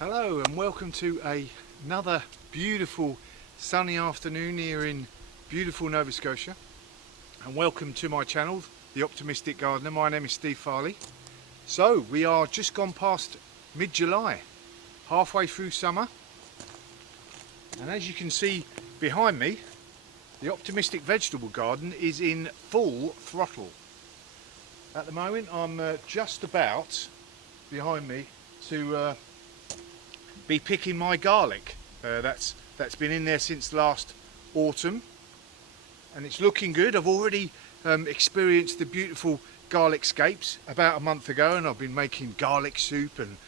Hello and welcome to another beautiful sunny afternoon here in beautiful Nova Scotia, and welcome to my channel, The Optimistic Gardener. My name is Steve Farley. So we are just gone past mid-July, halfway through summer, and as you can see behind me, the Optimistic Vegetable Garden is in full throttle. At the moment I'm just about behind me to be picking my garlic. That's been in there since last autumn, and it's looking good. I've already experienced the beautiful garlic scapes about a month ago, and I've been making garlic soup and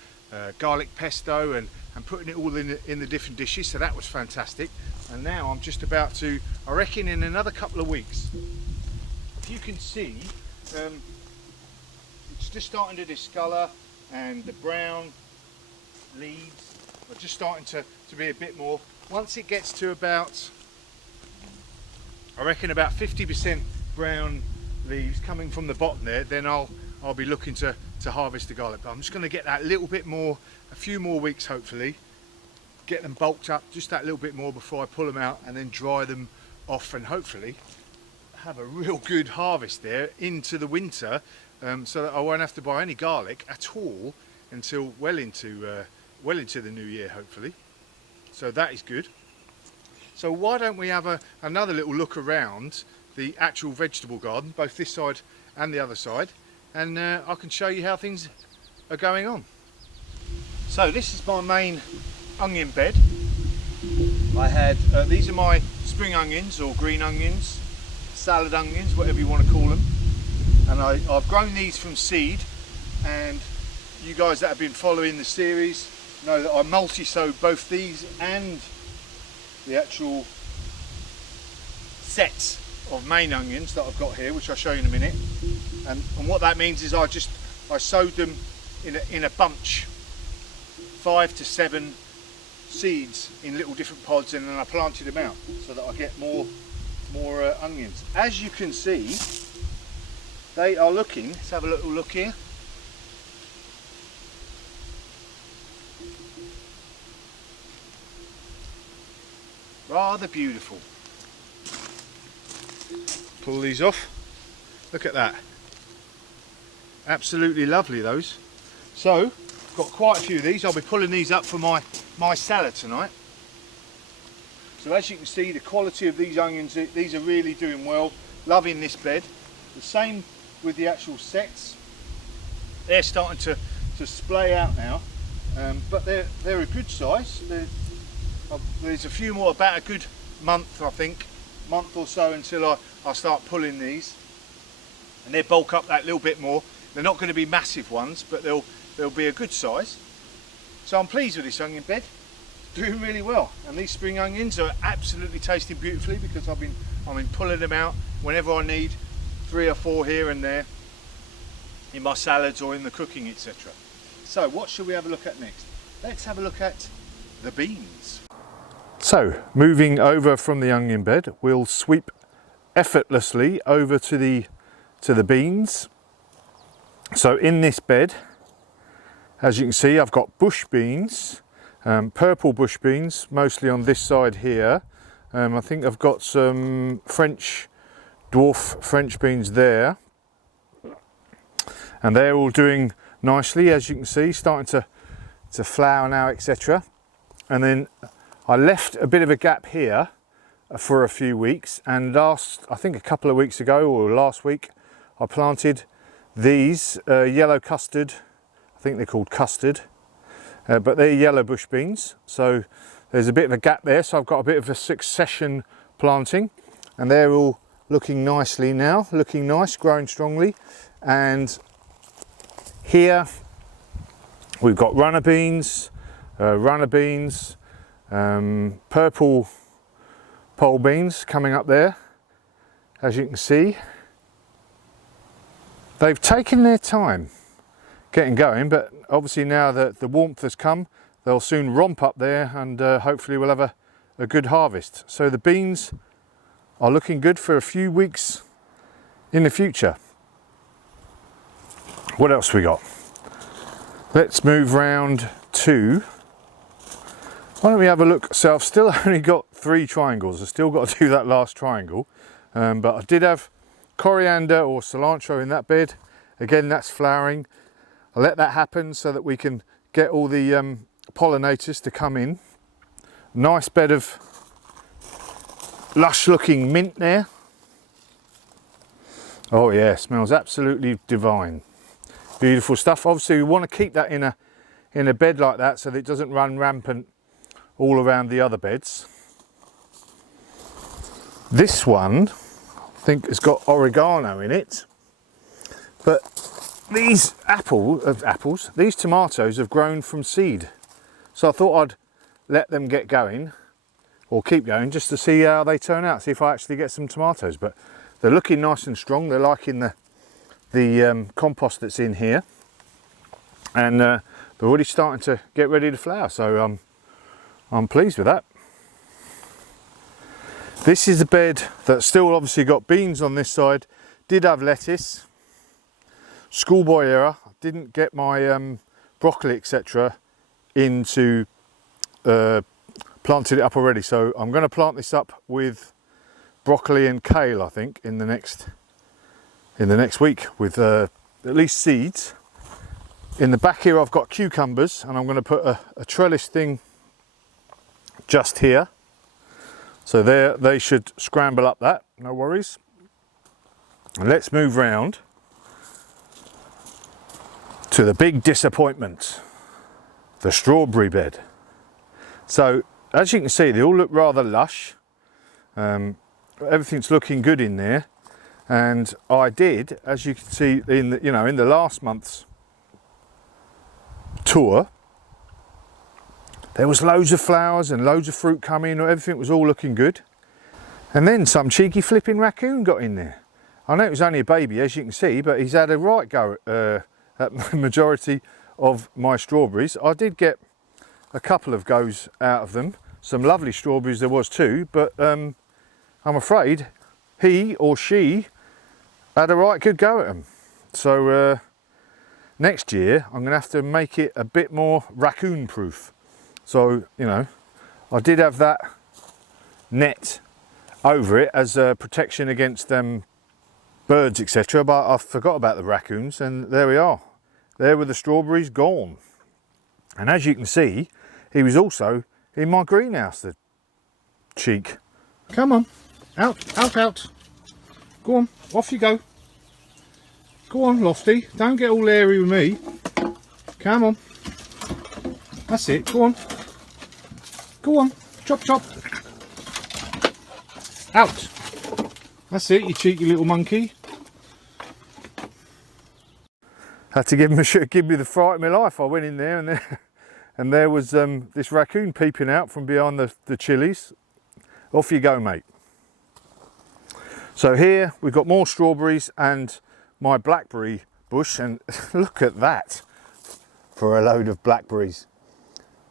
garlic pesto and putting it all in the different dishes, so that was fantastic. And now I'm just about to, I reckon in another couple of weeks, if you can see, it's just starting to discolour, and the brown leaves are just starting to be a bit more. Once it gets to about, I reckon about 50% brown leaves coming from the bottom there, then I'll be looking to harvest the garlic. But I'm just going to get that little bit more, a few more weeks hopefully, get them bulked up just that little bit more before I pull them out and then dry them off, and hopefully have a real good harvest there into the winter, so that I won't have to buy any garlic at all until well into the new year hopefully. So that is good. So why don't we have another little look around the actual vegetable garden, both this side and the other side, and I can show you how things are going on. So this is my main onion bed. I had these are my spring onions or green onions, salad onions, whatever you want to call them, and I've grown these from seed, and you guys that have been following the series know that I multi-sowed both these and the actual sets of main onions that I've got here, which I'll show you in a minute. And what that means is I sowed them in a bunch, 5 to 7 seeds in little different pods, and then I planted them out so that I get more onions. As you can see, they are looking, let's have a little look here. Rather beautiful. Pull these off. Look at that. Absolutely lovely, those. So, got quite a few of these. I'll be pulling these up for my salad tonight. So as you can see, the quality of these onions, these are really doing well. Loving this bed. The same with the actual sets. They're starting to splay out now, but they're a good size. There's a few more, about a good month, I think, month or so until I start pulling these, and they bulk up that little bit more. They're not going to be massive ones, but they'll be a good size. So I'm pleased with this onion bed, doing really well. And these spring onions are absolutely tasting beautifully because I've been pulling them out whenever I need, 3 or 4 here and there in my salads or in the cooking, etc. So what should we have a look at next? Let's have a look at the beans. So moving over from the onion bed, we'll sweep effortlessly over to the beans. So in this bed, as you can see, I've got bush beans, purple bush beans, mostly on this side here. I think I've got some dwarf French beans there, and they're all doing nicely, as you can see, starting to flower now, etc. And then I left a bit of a gap here for a few weeks, and I think a couple of weeks ago or last week, I planted these yellow custard, I think they're called custard, but they're yellow bush beans. So there's a bit of a gap there, so I've got a bit of a succession planting, and they're all looking nicely now, looking nice, growing strongly. And here we've got runner beans, purple pole beans coming up there. As you can see, they've taken their time getting going, but obviously now that the warmth has come, they'll soon romp up there, and hopefully we'll have a good harvest. So the beans are looking good for a few weeks in the future. What else we got? Let's move round to Why don't we have a look? So I've still only got 3 triangles. I've still got to do that last triangle. But I did have coriander or cilantro in that bed. Again, that's flowering. I let that happen so that we can get all the pollinators to come in. Nice bed of lush looking mint there. Oh yeah, smells absolutely divine. Beautiful stuff. Obviously we want to keep that in a bed like that so that it doesn't run rampant all around the other beds. This one I think has got oregano in it, but these these tomatoes have grown from seed, so I thought I'd let them get going or keep going just to see how they turn out, see if I actually get some tomatoes. But they're looking nice and strong. They're liking the compost that's in here, and they're already starting to get ready to flower, so I'm pleased with that. This is a bed that's still obviously got beans on this side. Did have lettuce. Schoolboy error. Didn't get my broccoli etc. into planted it up already. So I'm going to plant this up with broccoli and kale, I think, in the next week with at least seeds. In the back here I've got cucumbers, and I'm going to put a trellis thing just here. So there, they should scramble up that, no worries. And let's move round to the big disappointment, the strawberry bed. So as you can see, they all look rather lush. Everything's looking good in there, and I did, as you can see in the last month's tour, there was loads of flowers and loads of fruit coming. Everything was all looking good, and then some cheeky flipping raccoon got in there. I know it was only a baby, as you can see, but he's had a right go at the majority of my strawberries. I did get a couple of goes out of them. Some lovely strawberries there was too, but I'm afraid he or she had a right good go at them. So next year I'm going to have to make it a bit more raccoon proof. So, I did have that net over it as a protection against birds etc, but I forgot about the raccoons, and there we are. There were the strawberries gone. And as you can see, he was also in my greenhouse, the cheek. Come on, out. Go on, off you go. Go on, Lofty, don't get all airy with me. Come on. That's it, go on. Go on, chop. Out. That's it, you cheeky little monkey. Had to give me the fright of my life. I went in there and there was this raccoon peeping out from behind the chilies. Off you go, mate. So here we've got more strawberries and my blackberry bush, and look at that for a load of blackberries.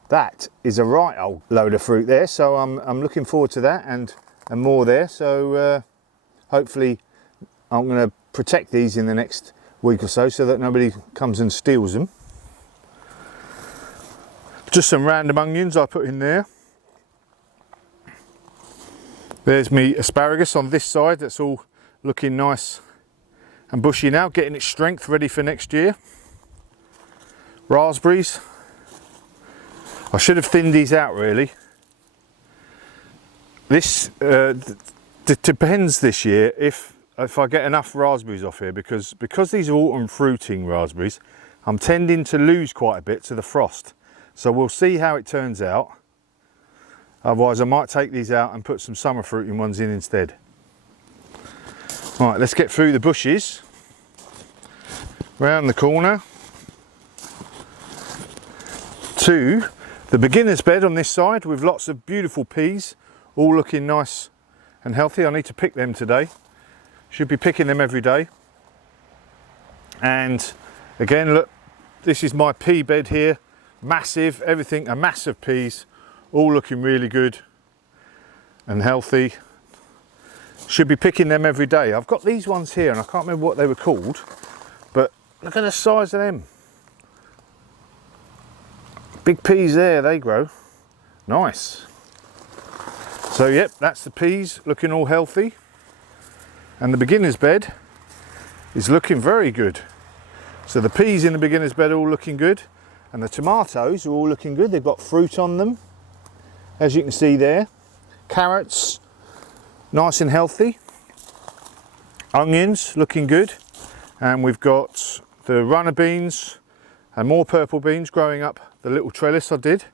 That is a right old load of fruit there, so I'm looking forward to that and more there. So hopefully I'm going to protect these in the next week or so that nobody comes and steals them. Just some random onions I put in there. There's me asparagus on this side, that's all looking nice and bushy now, getting its strength ready for next year. Raspberries. I should have thinned these out really. This depends this year if I get enough raspberries off here, because these are autumn fruiting raspberries, I'm tending to lose quite a bit to the frost. So we'll see how it turns out. Otherwise I might take these out and put some summer fruiting ones in instead. Right, let's get through the bushes. Round the corner to the beginner's bed on this side with lots of beautiful peas, all looking nice and healthy. I need to pick them today. Should be picking them every day. And again, look, this is my pea bed here. Massive, everything, a mass of peas, all looking really good and healthy. Should be picking them every day. I've got these ones here and I can't remember what they were called, but look at the size of them. Big peas there, they grow. Nice. So yep, that's the peas looking all healthy. And the beginner's bed is looking very good. So the peas in the beginner's bed are all looking good. And the tomatoes are all looking good. They've got fruit on them, as you can see there. Carrots, nice and healthy. Onions, looking good. And we've got the runner beans and more purple beans growing up the little trellis I did.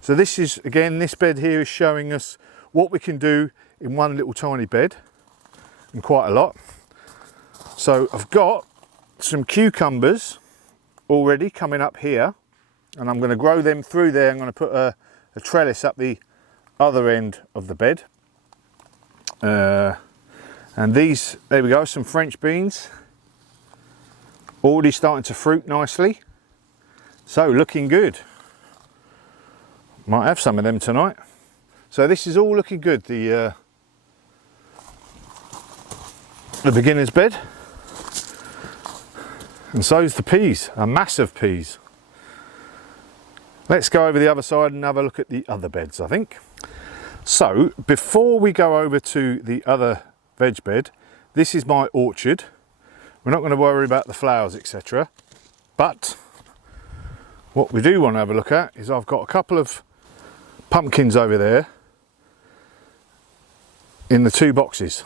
So this is, again, this bed here is showing us what we can do in one little tiny bed, and quite a lot. So I've got some cucumbers already coming up here, and I'm going to grow them through there. I'm going to put a trellis up the other end of the bed. And these, there we go, some French beans. Already starting to fruit nicely. So looking good. Might have some of them tonight. So this is all looking good, the beginner's bed. And so's the peas, a mass of peas. Let's go over the other side and have a look at the other beds, I think. So before we go over to the other veg bed, this is my orchard. We're not going to worry about the flowers, etc. But what we do want to have a look at is I've got a couple of pumpkins over there in the two boxes,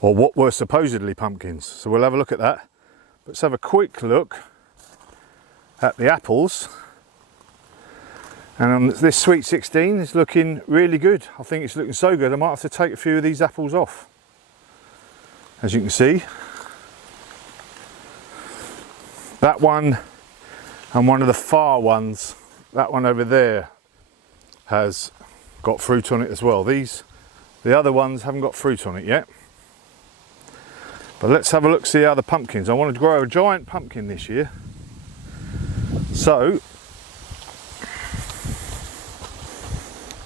or what were supposedly pumpkins. So we'll have a look at that. Let's have a quick look at the apples. And this Sweet 16 is looking really good. I think it's looking so good I might have to take a few of these apples off. As you can see, that one and one of the far ones, that one over there, has got fruit on it as well. The other ones haven't got fruit on it yet. But let's have a look, see how the pumpkins. I wanted to grow a giant pumpkin this year. So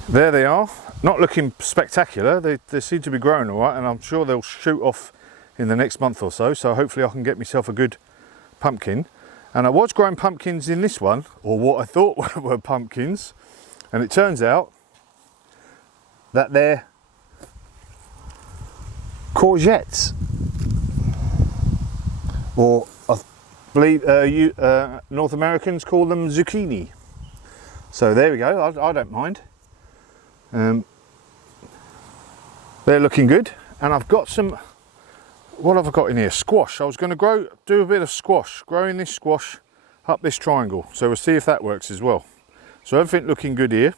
there they are. Not looking spectacular. They seem to be growing all right, and I'm sure they'll shoot off in the next month or so. So hopefully I can get myself a good pumpkin. And I was growing pumpkins in this one, or what I thought were pumpkins, and it turns out that they're courgettes, or I believe North Americans call them zucchini. So there we go, I don't mind. They're looking good, and I've got some, what have I got in here? Squash. I was going to do a bit of squash, growing this squash up this triangle. So we'll see if that works as well. So everything looking good here.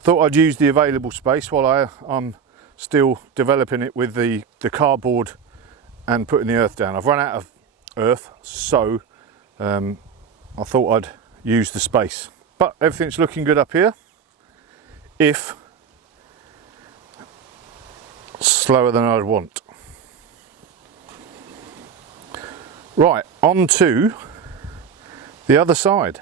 Thought I'd use the available space while I'm still developing it with the cardboard and putting the earth down. I've run out of earth, so I thought I'd use the space. But everything's looking good up here. If slower than I'd want. Right, on to the other side.